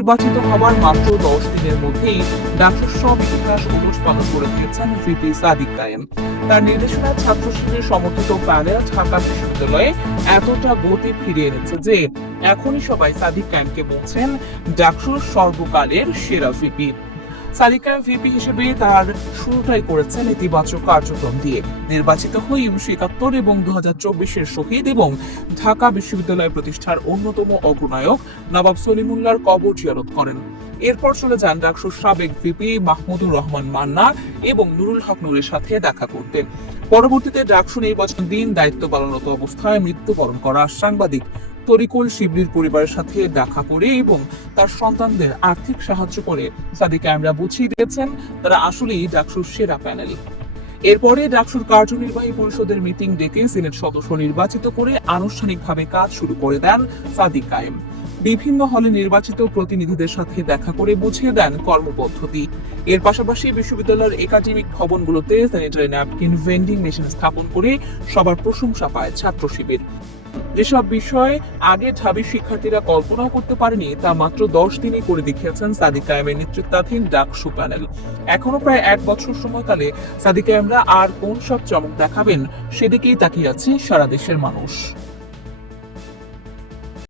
নির্বাচিত হওয়ার মাত্র দশ দিনের মধ্যেই ব্যবসার সব ইতিহাস পালট করে দিয়েছেন ভিপি সাদিক কায়েম। তার নির্দেশনায় ছাত্র শিবিরের সমর্থিত প্যানেল ঢাকা বিশ্ববিদ্যালয়ে এতটা গতি ফিরে এনেছে যে এখনই সবাই সাদিক কায়েমকে বলছেন, ডাকসুর সর্বকালের সেরা ভিপি। কায়েম ভিপি হিসেবে তার শুরুটাই করেছেন ইতিবাচক কার্যক্রম দিয়ে। নির্বাচিত হয়ে উনিশশো একাত্তর এবং দু হাজার চব্বিশের শহীদ এবং ঢাকা বিশ্ববিদ্যালয় প্রতিষ্ঠার অন্যতম অগ্রনায়ক নবাব সলিমুল্লাহর কবর জিয়ারত করেন। এরপর চলে যান ডাকসুর সাবেক ভিপি মাহমুদুর রহমান মান্না এবং নুরুল হক নুরের সাথে দেখা করতে। পরবর্তীতে ডাকসু নির্বাচন দিন দায়িত্ব পালনরত অবস্থায় মৃত্যুবরণ করা সাংবাদিক তরিকুল শিবলির পরিবারের সাথে দেখা করে এবং তার সন্তানদের আর্থিক সাহায্য করে সাদিক আমরা বুঝিয়ে দিয়েছেন তারা আসলেই ডাকসুর সেরা প্যানেল। এরপরে ডাকসুর কার্যনির্বাহী পরিষদের মিটিং ডেকে সিনেট সদস্য নির্বাচিত করে আনুষ্ঠানিকভাবে কাজ শুরু করে দেন সাদিক কায়েম। বিভিন্ন হলে নির্বাচিত প্রতিনিধিদের সাথে দেখা করে বুঝিয়ে দেন কর্মপদ্ধতি। এর পাশাপাশি বিশ্ববিদ্যালয়ের একাডেমিক ভবনগুলোতে স্যানিটারি ন্যাপকিন ভেন্ডিং মেশিন স্থাপন করে সবার প্রশংসা পায় ছাত্র শিবির। যেসব বিষয়ে আগে ঢাবি শিক্ষার্থীরা কল্পনাও করতে পারেনি, তা মাত্র দশ দিনই করে দেখিয়েছেন সাদিক কায়েমের নেতৃত্বাধীন ডাকসু প্যানেল। এখনও প্রায় এক বছর সময়কালে সাদিক কায়েমরা আর কোন সব চমক দেখাবেন, সেদিকেই তাকিয়ে আছে সারা দেশের মানুষ।